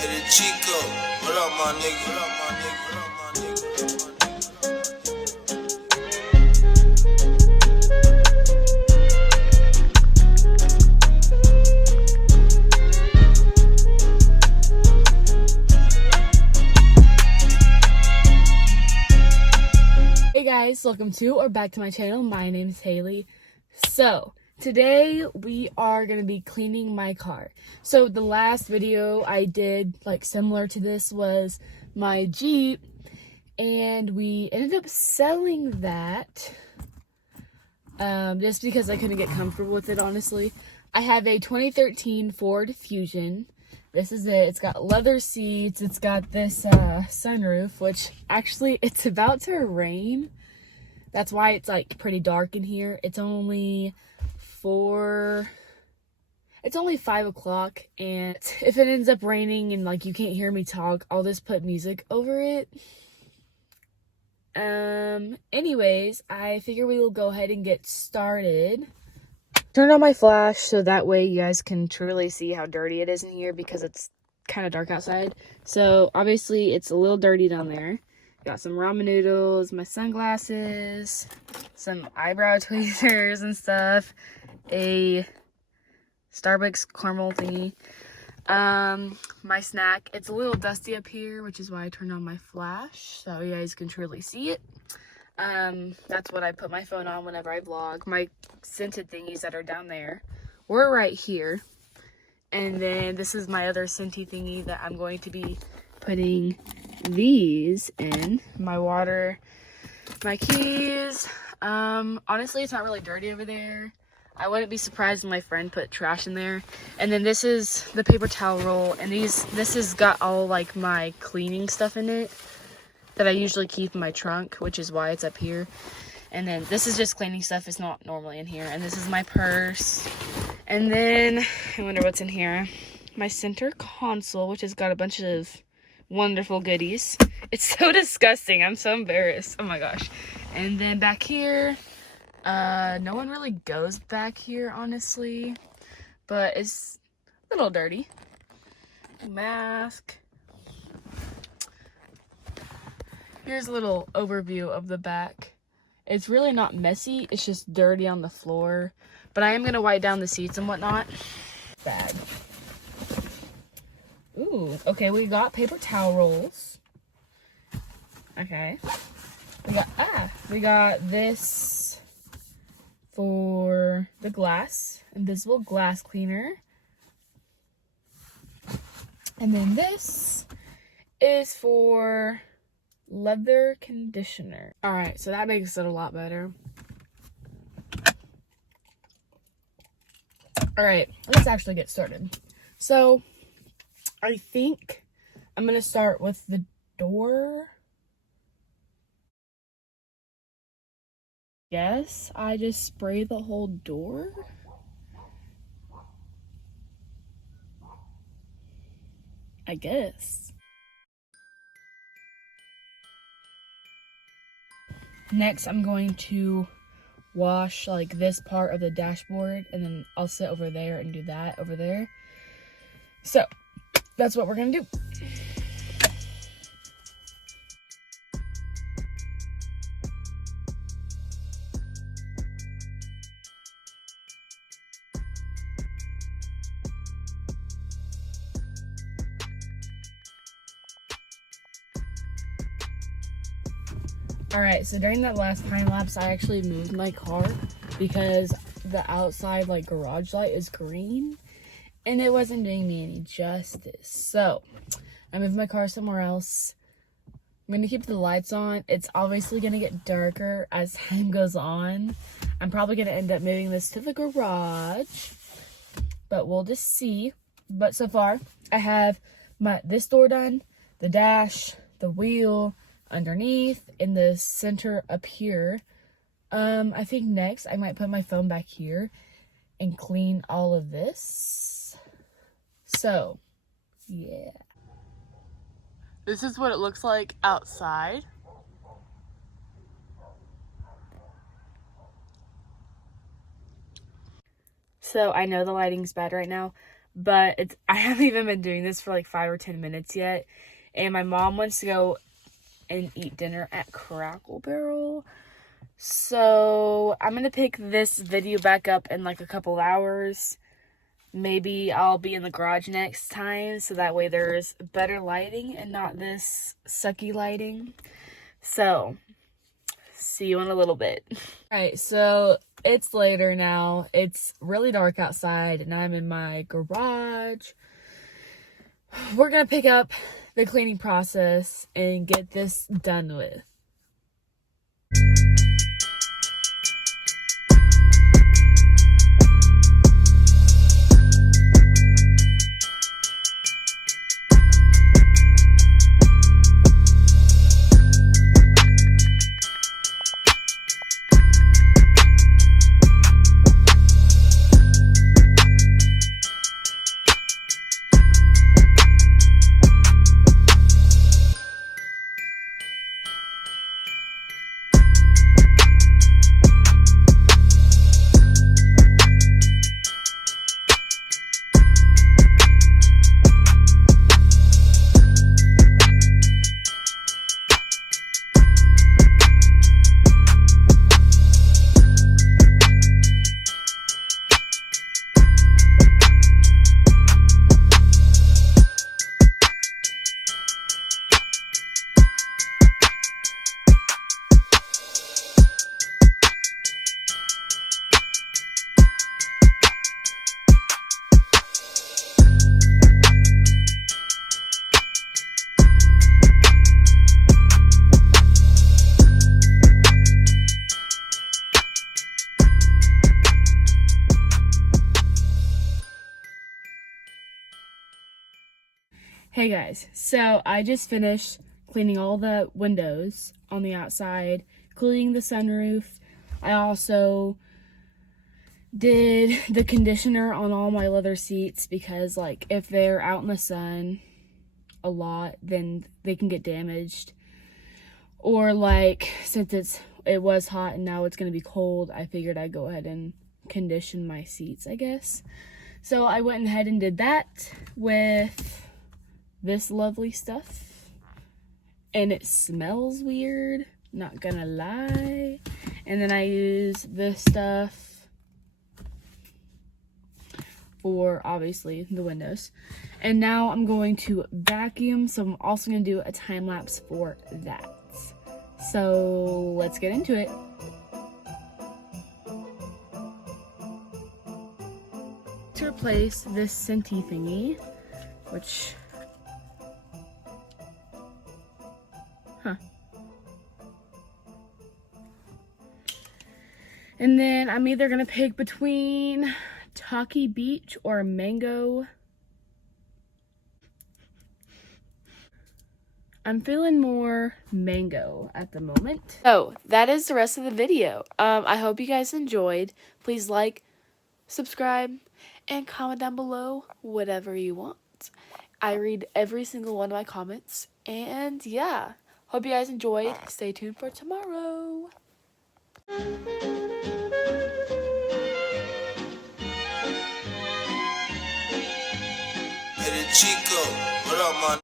Hey, the Chico. What up, my nigga? What up, my nigga? What up, my nigga? Hey guys, welcome to or back to my channel. My name is Haley. So today we are going to be cleaning my car. So the last video I did like similar to this was my Jeep, and we ended up selling that just because I couldn't get comfortable with it, honestly. I have a 2013 Ford Fusion. This is it. It's got leather seats. It's got this sunroof, which actually it's about to rain. That's why it's like pretty dark in here. It's only 5 o'clock, and if it ends up raining and like you can't hear me talk, I'll just put music over it. Anyways, I figure we will go ahead and get started. Turn on my flash so that way you guys can truly see how dirty it is in here because it's kind of dark outside. So obviously it's a little dirty down there. Got some ramen noodles, my sunglasses, some eyebrow tweezers and stuff, a Starbucks caramel thingy, my snack. It's a little dusty up here, which is why I turned on my flash so you guys can truly see it. That's what I put my phone on whenever I vlog. My scented thingies that are down there were right here. And then this is my other scenty thingy that I'm going to be putting these in. My water, my keys. Honestly, it's not really dirty over there. I wouldn't be surprised if my friend put trash in there. And then this is the paper towel roll, and this has got all like my cleaning stuff in it that I usually keep in my trunk, which is why it's up here. And then this is just cleaning stuff. It's not normally in here. And this is my purse. And then I wonder what's in here. My center console, which has got a bunch of wonderful goodies. It's so disgusting. I'm so embarrassed. Oh my gosh. And then back here, no one really goes back here, honestly, but it's a little dirty. Mask. Here's a little overview of the back. It's really not messy, it's just dirty on the floor, but I am gonna wipe down the seats and whatnot. Bag. Ooh, okay, we got paper towel rolls. Okay. We got this for the glass, invisible glass cleaner. And then this is for leather conditioner. All right, so that makes it a lot better. All right, let's actually get started. So I think I'm gonna start with the door. Yes, I just spray the whole door. I guess. Next, I'm going to wash like this part of the dashboard, and then I'll sit over there and do that over there. So that's what we're gonna do. Alright, so during that last time lapse, I actually moved my car because the outside like garage light is green and it wasn't doing me any justice. So I moved my car somewhere else. I'm going to keep the lights on. It's obviously going to get darker as time goes on. I'm probably going to end up moving this to the garage, but we'll just see. But so far, I have this door done, the dash, the wheel, underneath, in the center up here. I think next I might put my phone back here and clean all of this. So, yeah. This is what it looks like outside. So I know the lighting's bad right now. but I haven't even been doing this for like 5 or 10 minutes yet. And my mom wants to go and eat dinner at Crackle Barrel. So I'm going to pick this video back up in like a couple hours. Maybe I'll be in the garage next time, so that way there's better lighting and not this sucky lighting. So, see you in a little bit. Alright, so it's later now. It's really dark outside, and I'm in my garage. We're gonna pick up the cleaning process and get this done with. Hey guys, so I just finished cleaning all the windows on the outside, including the sunroof. I also did the conditioner on all my leather seats because, like, if they're out in the sun a lot, then they can get damaged. Or, like, since it was hot and now it's going to be cold, I figured I'd go ahead and condition my seats, I guess. So I went ahead and did that with this lovely stuff, and it smells weird, not gonna lie. And then I use this stuff for obviously the windows, and now I'm going to vacuum, so I'm also gonna do a time lapse for that. So let's get into it. To replace this scenty thingy, which and then I'm either gonna pick between Taki Beach or Mango. I'm feeling more mango at the moment. So that is the rest of the video. I hope you guys enjoyed. Please like, subscribe, and comment down below whatever you want. I read every single one of my comments. And yeah, hope you guys enjoyed. Stay tuned for tomorrow. Hey, Chico, what up, man?